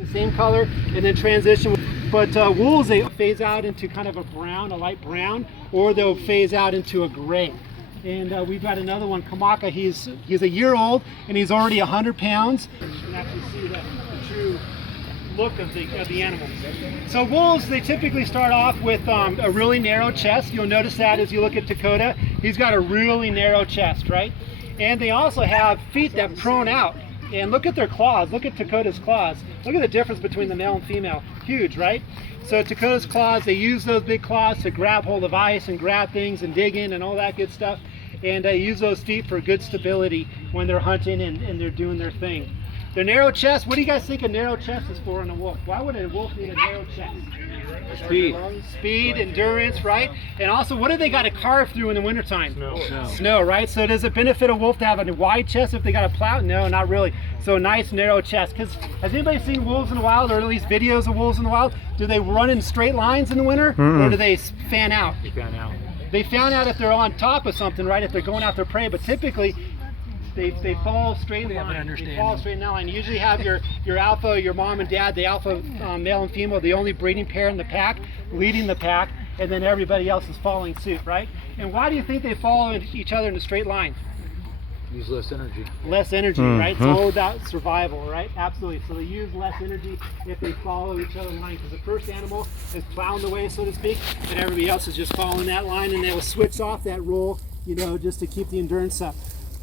the same color and then transition. But wolves, they phase out into kind of a brown, a light brown, or they'll phase out into a gray. And we've got another one, Kamaka. He's a year old and he's already 100 pounds. You can actually see the true look of the animal. So wolves, they typically start off with a really narrow chest. You'll notice that as you look at Dakota. He's got a really narrow chest, right? And they also have feet that prone out. And look at their claws. Look at Dakota's claws. Look at the difference between the male and female. Huge, right? So Dakota's claws, they use those big claws to grab hold of ice and grab things and dig in and all that good stuff. And they use those feet for good stability when they're hunting and they're doing their thing. Their narrow chest, what do you guys think a narrow chest is for in a wolf? Why would a wolf need a narrow chest? Speed, endurance, right? And also, what do they got to carve through in the wintertime? Snow, right? So does it benefit a wolf to have a wide chest if they got to plow? No, not really. So a nice narrow chest. Because has anybody seen wolves in the wild, or at least videos of wolves in the wild? Do they run in straight lines in the winter, or do they fan out? They fan out. They fan out if they're on top of something, right? If they're going after prey, but typically they fall straight in line. They fall straight in line. You usually have your alpha, your mom and dad, the alpha male and female, the only breeding pair in the pack, leading the pack, and then everybody else is following suit, right? And why do you think they follow each other in a straight line? Use less energy. Less energy, right? It's all about survival, right? Absolutely. So they use less energy if they follow each other in line, because the first animal is plowing the way, so to speak, and everybody else is just following that line, and they will switch off that role, you know, just to keep the endurance up.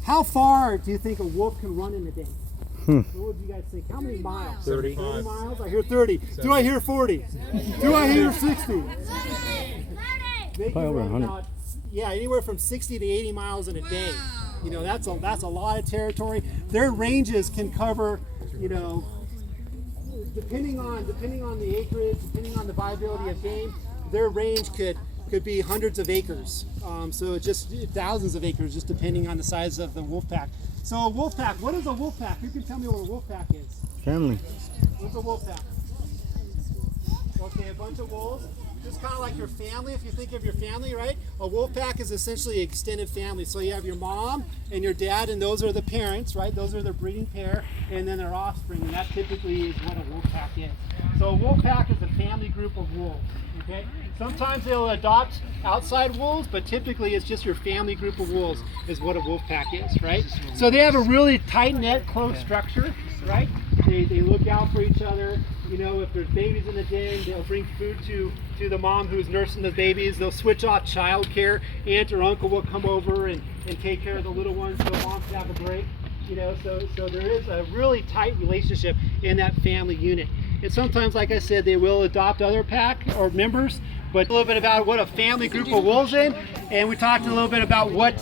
How far do you think a wolf can run in a day? What would you guys think? How many miles? 30. 30 miles? I hear 30. Do I hear 40? Do I hear 60? Probably over 100. Yeah, anywhere from 60 to 80 miles in a day. You know, that's a lot of territory. Their ranges can cover, you know, depending on the acreage, depending on the viability of game, their range could be hundreds of acres. So it's just thousands of acres, just depending on the size of the wolf pack. So a wolf pack, what is a wolf pack? Who can tell me what a wolf pack is? Family. What's a wolf pack? Okay, a bunch of wolves. Just kind of like your family, if you think of your family, right? A wolf pack is essentially extended family. So you have your mom and your dad, and those are the parents, right? Those are the breeding pair, and then their offspring, and that typically is what a wolf pack is. So a wolf pack is a family group of wolves, okay? Sometimes they'll adopt outside wolves, but typically it's just your family group of wolves is what a wolf pack is, right? So they have a really tight-knit, close structure, right? They look out for each other. You know, if there's babies in the den, they'll bring food to the mom who's nursing the babies. They'll switch off childcare. Aunt or uncle will come over and take care of the little ones so mom can have a break. You know, so there is a really tight relationship in that family unit. And sometimes, like I said, they will adopt other pack or members, but a little bit about what a family group of wolves in, and we talked a little bit about what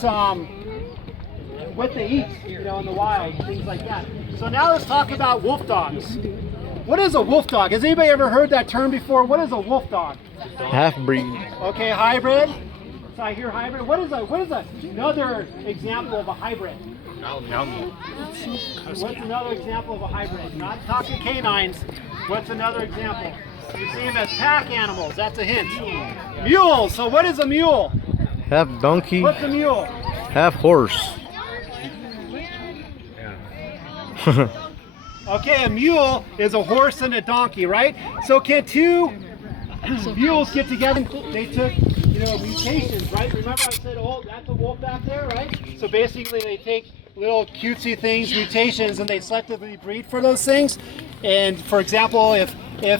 they eat, you know, in the wild, things like that. So now let's talk about wolf dogs. What is a wolf dog? Has anybody ever heard that term before? What is a wolf dog? Half-breed. Okay, hybrid. So I hear hybrid. What is another example of a hybrid? What's another example of a hybrid? Not talking canines. What's another example? You see them as pack animals. That's a hint. Mules. So what is a mule? Half donkey. What's a mule? Half horse. Okay, a mule is a horse and a donkey, right? So can two mules get together? They took, you know, mutations, right? Remember I said, oh, that's a wolf back there, right? So basically they take little cutesy things, mutations, and they selectively breed for those things. And for example, if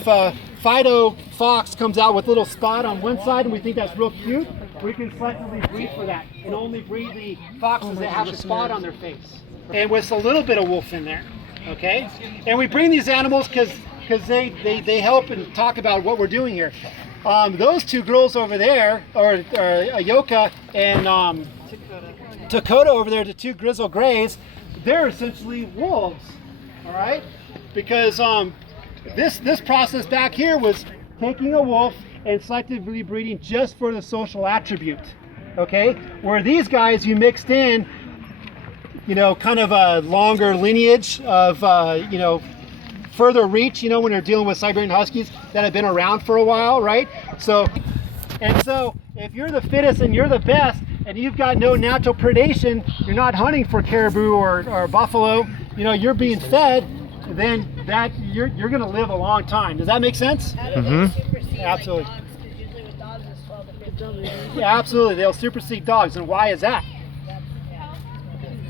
a Fido fox comes out with a little spot on one side and we think that's real cute, we can selectively breed for that and only breed the foxes that have a spot on their face. And with a little bit of wolf in there. Okay, and we bring these animals because they help and talk about what we're doing here. Those two girls over there, or Ayoka and Dakota over there, the two grizzle grays, they're essentially wolves. All right, because this process back here was taking a wolf and selectively breeding just for the social attribute. Okay, where these guys you mixed in, you know, kind of a longer lineage of, you know, further reach, you know, when you're dealing with Siberian Huskies that have been around for a while, right? So if you're the fittest and you're the best and you've got no natural predation, you're not hunting for caribou or buffalo, you know, you're being fed, then that you're going to live a long time. Does that make sense? Mm-hmm. Absolutely. Yeah, absolutely. They'll supersede dogs. And why is that?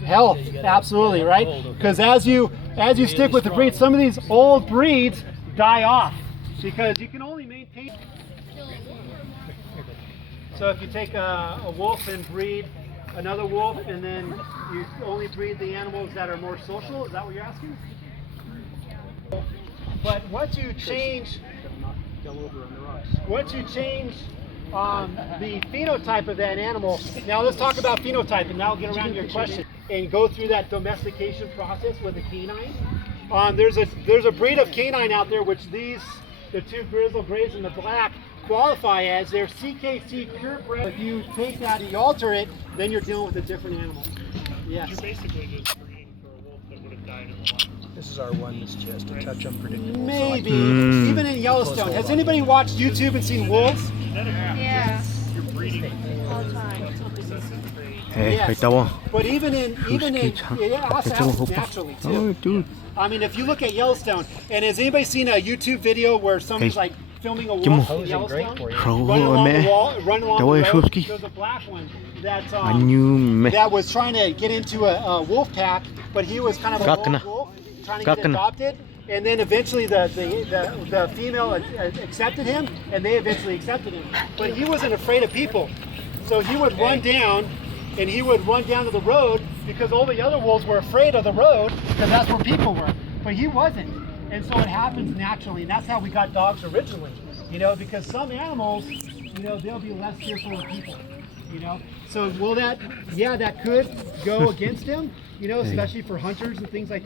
Health. Absolutely, right? Because as you stick with the breed, some of these old breeds die off because you can only maintain. So if you take a wolf and breed another wolf, and then you only breed the animals that are more social, is that what you're asking? But once you change the phenotype of that animal, now let's talk about phenotype, and now I'll get around to your question and go through that domestication process with a canine. There's a breed of canine out there which the two grizzle grays and the black qualify as their CKC purebred. If you take that and you alter it, then you're dealing with a different animal. Yes. You're basically just breeding for a wolf that would have died in the wild. This is our one that's just a touch unpredictable. Maybe. Even in Yellowstone. Has anybody watched YouTube and seen wolves? Yeah. You're breeding All the time. recessive trait. Hey, Yes. ahí está vos. But even in yeah, also happens naturally too. Oh, dude. I mean, if you look at Yellowstone, and has anybody seen a YouTube video where somebody's Hey. like filming a Give 'em. wolf in Yellowstone? Bro, Running along the man. wall, running along That the way, road. Shusky. There's a black one that's I knew me. that was trying to get into a wolf pack, but he was kind of a lone Gakana. wolf trying to get Gakana. adopted. And then eventually the female accepted him, and they eventually accepted him. But he wasn't afraid of people, so he would run down, and he would run down to the road because all the other wolves were afraid of the road because that's where people were. But he wasn't, and so it happens naturally, and that's how we got dogs originally. You know, because some animals, you know, they'll be less fearful of people. You know, so will that? Yeah, that could go against him. You know, especially for hunters and things like that.